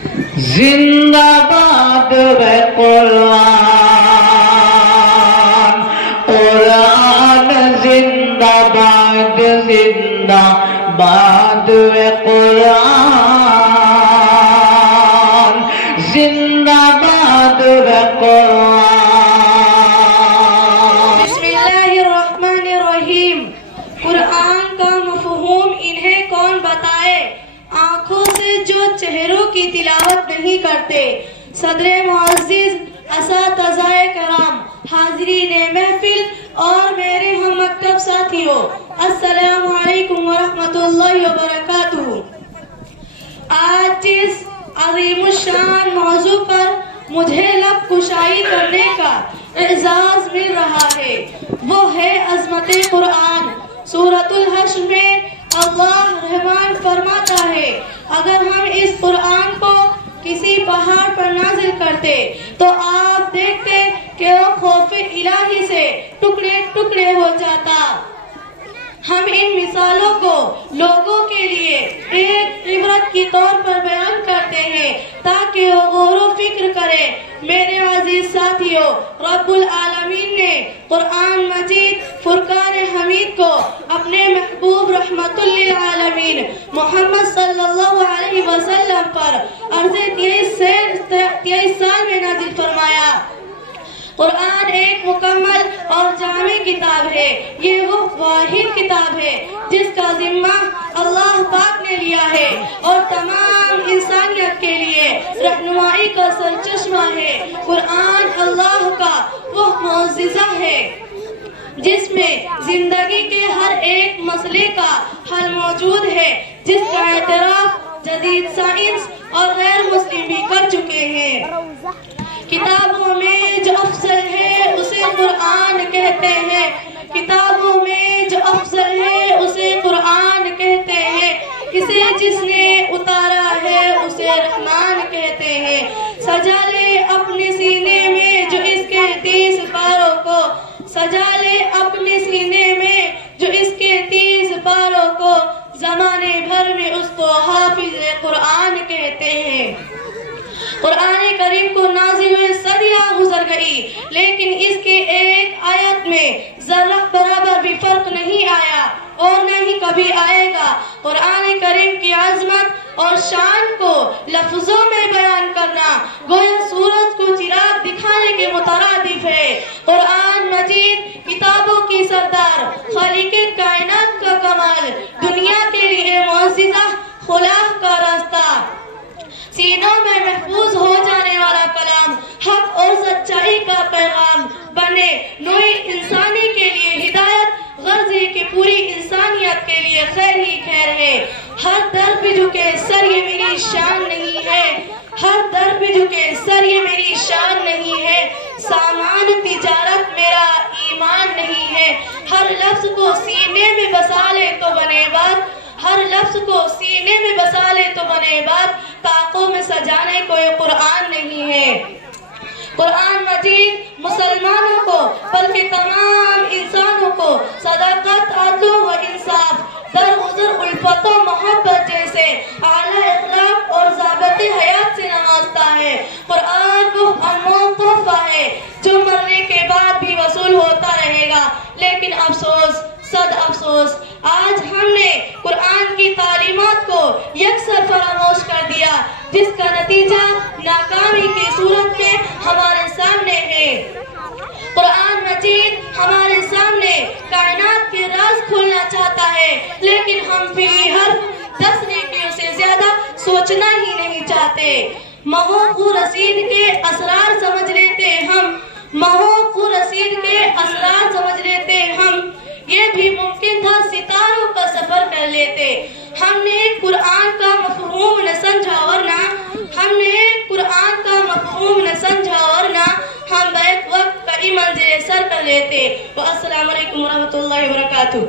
زندہ باد ہے قرآن، قرآن زندہ باد، زندہ باد ہے قرآن، زندہ باد ہے قرآن۔ بسم اللہ الرحمن الرحیم۔ قرآن کا مفہوم انہیں کون بتائے، آنکھوں سے جو چہروں کی تلاوت نہیں کرتے۔ صدر معزز، اساتذہ کرام، حاضرین محفل اور میرے ہم مکتب ساتھیوں، السلام علیکم ورحمۃ اللہ وبرکاتہ۔ آج جس عظیم الشان موضوع پر مجھے لب کشائی کرنے کا اعزاز مل رہا ہے وہ ہے عظمت قرآن۔ سورۃ الحشر میں اللہ رحمان فرماتا ہے، اگر ہم اس قرآن کو کسی پہاڑ پر نازل کرتے تو آپ دیکھتے کہ وہ خوف الہی سے ٹکڑے ٹکڑے ہو جاتا۔ ہم ان مثالوں کو لوگوں کے لیے ایک عبرت کی طور پر بیان کرتے ہیں تاکہ وہ غور و فکر کرے۔ میرے عزیز ساتھیوں، رب العالمین نے قرآن مجید فرقان حمید کو اپنے محبوب رحمت للعالمین محمد صلی اللہ علیہ وسلم پر عرض 23 سال میں نازل فرمایا۔ قرآن ایک مکمل اور جامع کتاب ہے۔ یہ وہ واحد کتاب ہے جس کا ذمہ اللہ پاک نے لیا ہے اور تمام انسانیت کے لیے رہنمائی کا سرچشمہ ہے۔ قرآن اللہ کا وہ معجزہ ہے جس میں زندگی کے ہر ایک مسئلے کا حل موجود ہے، جس کا اعتراف جدید سائنس اور غیر مسلم بھی کر چکے ہیں۔ کتابوں میں جو افضل ہے اسے قرآن کہتے ہیں، کتابوں میں جو افضل ہے اسے قرآن کہتے ہیں، اسے جس نے اتارا ہے اسے رحمان کہتے ہیں۔ سجا لے اپنے سینے میں جو اس کے 30 پاروں کو، سجا لے اپنے سینے میں جو اس کے 30 پاروں کو، زمانے بھر میں اس کو حافظ قرآن کہتے ہیں۔ قرآن کریم کو نازل ہوئے صدیاں گزر گئی لیکن اس کے ایک آیت میں ذرہ برابر بھی فرق نہیں آیا اور نہ ہی کبھی آئے گا۔ قرآن کریم کی عظمت اور شان کو لفظوں میں بیان کرنا گویا سورج کو چراغ دکھانے کے مترادف ہے۔ قرآن مجید کتابوں کی سردار، خالق کائنات کا کمال، دنیا کے لیے معجزہ، خلا کا راستہ، سینوں میں محفوظ ہو جانے والا کلام، حق اور سچائی کا پیغام بنے، نوع انسانی کے لیے ہدایت، غرضی کی پوری انسانیت کے لیے خیر ہی خیر ہے۔ ہر در پہ جھکے سر یہ میری شان نہیں ہے، ہر در پہ جھکے سر یہ میری شان نہیں ہے، سامان تجارت میرا ایمان نہیں ہے۔ ہر لفظ کو سینے میں بسا لے تو بنے بات، ہر لفظ کو سینے میں بسا لے تو بنے بات، طاقوں میں سجانے کوئی قرآن نہیں ہے۔ قرآن مجید مسلمانوں کو بلکہ تمام انسانوں کو صداقت، عدل و انصاف، درگزر، الفت و محبت جیسے اعلیٰ اخلاق اور ضابطۂ حیات سے نوازتا ہے۔ قرآن وہ انمول تحفہ ہے جو مرنے کے بعد بھی وصول ہوتا رہے گا، لیکن افسوس، صد افسوس، آج ہم نے قرآن کی تعلیمات کو یکسر فراموش کر دیا، جس کا نتیجہ ناکامی کی صورت میں ہمارے سامنے ہے۔ قرآن مجید ہمارے سامنے کائنات کے راز کھولنا چاہتا ہے، لیکن ہم فی حرف 10 نیکیوں سے زیادہ سوچنا ہی نہیں چاہتے۔ مہوں کو رسید کے اسرار سمجھ لیتے ہم، مہوں کو رسید کے اسرار سمجھ لیتے ہم، یہ بھی ممکن تھا ستاروں کا سفر کر لیتے۔ ہم نے قرآن کا مفہوم نہ سمجھا ورنہ، ہم نے قرآن کا مفہوم نہ سمجھا ورنہ ہم بیک وقت کئی منزلیں سر کر لیتے۔ والسلام علیکم ورحمۃ اللہ وبرکاتہ۔